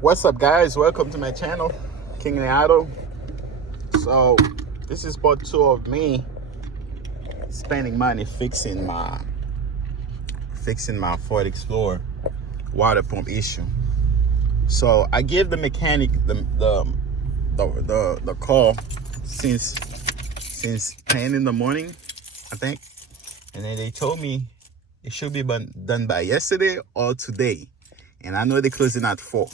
What's up, guys? Welcome to my channel, King Leonardo. So this is part 2 of me spending money fixing my Ford Explorer water pump issue. So I gave the mechanic the call since 10 in the morning, I think, and then they told me it should be done by yesterday or today, and I know they're closing at 4.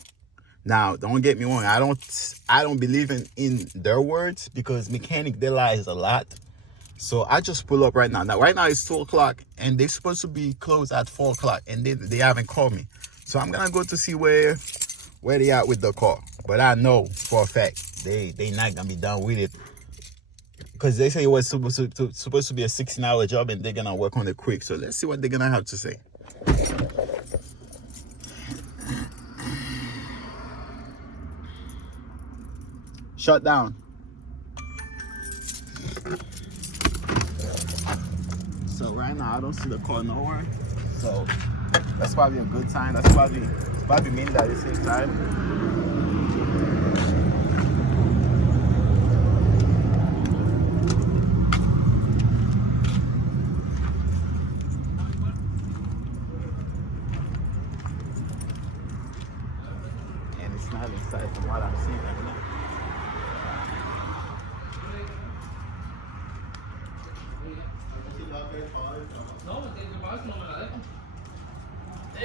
Now, don't get me wrong. I don't believe in their words, because mechanic, they lies a lot. So I just pull up right now. Now, right now it's 2 o'clock, and they're supposed to be closed at 4 o'clock, and they haven't called me. So I'm gonna go to see where they at with the car. But I know for a fact they not gonna be done with it, because they say it was supposed to be a 16-hour job, and they're gonna work on it quick. So let's see what they're gonna have to say. Shut down. So right now I don't see the car nowhere. So that's probably a good sign. That's probably mean that it's inside. And it's not inside from what I'm seeing right now.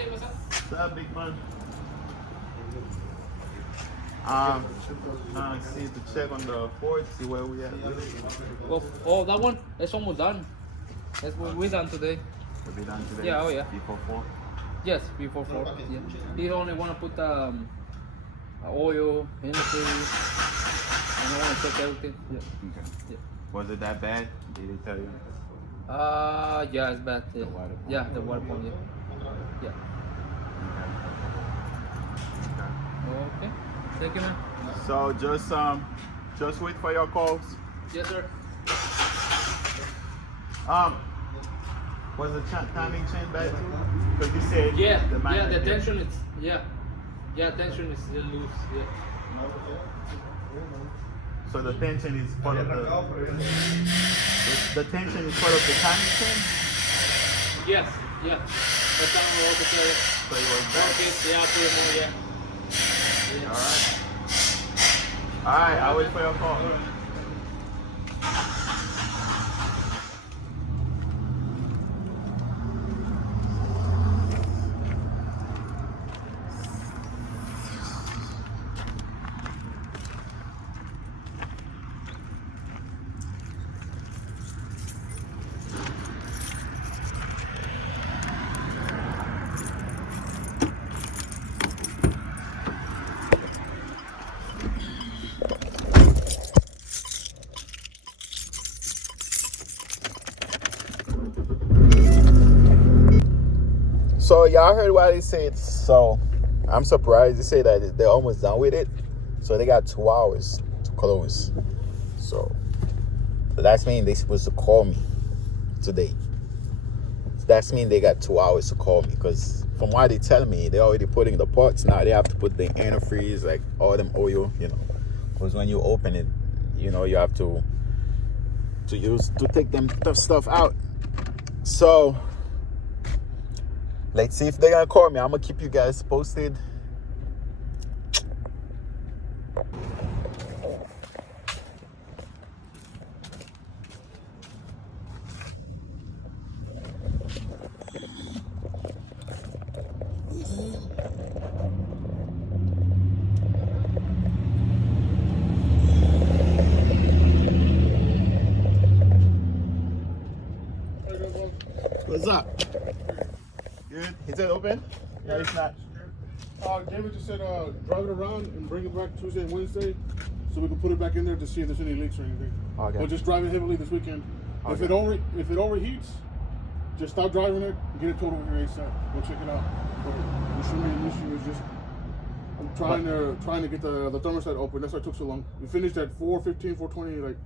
What's up, big man? See to check on the Ford, see where we at. Oh, that one? It's almost done. We're done today. Will be done today? Yeah, oh yeah. Before 4? Yes, before 4. Yeah. He only want to put oil, antifreeze, and I want to check everything. Yeah. Okay. Yeah. Was it that bad? Did they tell you? Yeah, it's bad. Yeah, the water pump. Yeah. Okay. Thank you, man. So just wait for your calls. Yes, sir. Was the timing chain bad too? Because you said the tension is tension is still loose. Yeah. So the tension is part of the tension is part of the timing chain. Yes. Yeah. That's how I want to tell you. So it was bad. Yeah. All right. I'll wait for your call. So y'all heard what he said. So I'm surprised. They say that they're almost done with it. So they got 2 hours to close. So that's mean they're supposed to call me today. That's mean they got 2 hours to call me, because from what they tell me, they're already putting the parts. Now they have to put the antifreeze, like all them oil, because when you open it, you have to take them stuff out. So let's see if they're gonna call me. I'm gonna keep you guys posted. What's up? Good. Is it open? No, it's not. David just said drive it around and bring it back Tuesday and Wednesday, so we can put it back in there to see if there's any leaks or anything. Okay. But just drive it heavily this weekend. Okay. If it overheats, just stop driving it and get it towed over here ASAP. Go check it out. But there shouldn't be an issue. It's just I'm trying to get the thermostat open. That's why it took so long. We finished at 4:15, 4:20. Like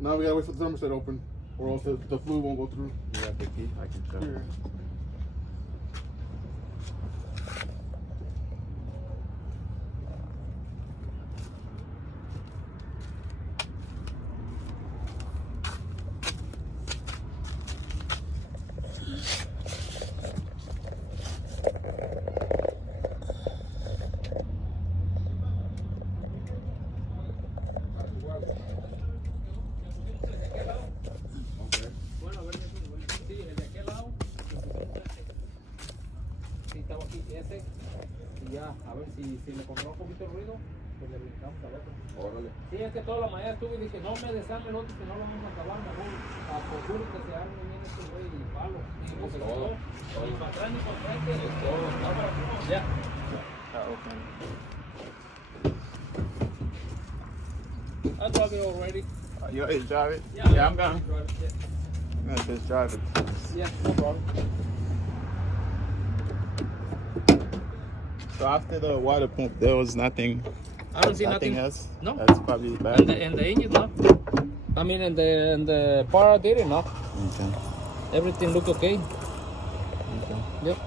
now we gotta wait for the thermostat open, or else the fluid won't go through. You have the key? I can check. Here. ya, a ver si le encontró un poquito de ruido, pues le brincamos a ver. Órale. Sí, es que toda la mañana estuve y dije, no me desarme el otro, que no lo vamos a acabar, mejor a procuro que se arme bien este güey y palo. Y como se quedó, ni para atrás ni para frente, ya. I'll drive it already. You already drive it? Yeah, I'm gonna just drive it. Yeah, no problem. So after the water pump, there was nothing. I don't see nothing. else. No. That's probably bad. And the engine, no. I mean, and the power did no. Okay. Everything look okay. Yep.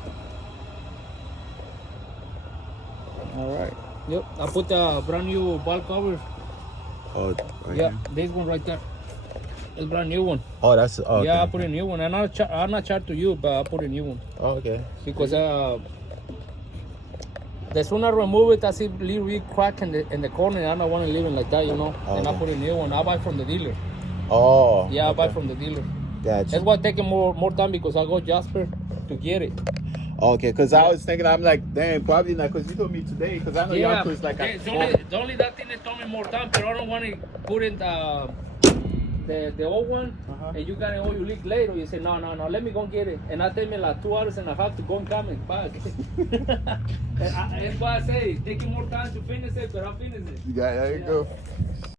All right. Yep. I put a brand new valve cover. Oh, right Yeah, here. this one right there. It's brand new one. Oh, that's okay. Yeah, I put a new one. I'm not charged to you, but I put a new one Oh, okay. because the sooner I remove it, I see little big crack in the corner. I don't want to leave it like that, you know. And I Okay. put a new one. I buy from the dealer. Oh. Yeah, I buy okay. from the dealer. Gotcha. That's why taking more time because I go Jasper to get it. Okay, because I was thinking, I'm like, dang, probably not, because you told me today, because I know Yeah, y'all is like at the only that thing that told me more time, but I don't want to put in the old one, and you got an oil leak later. You say, no, let me go get it. And I take me like 2 hours and a half to go and come and back. That's why I say, taking more time to finish it, but I'll finish it. Yeah, there you go.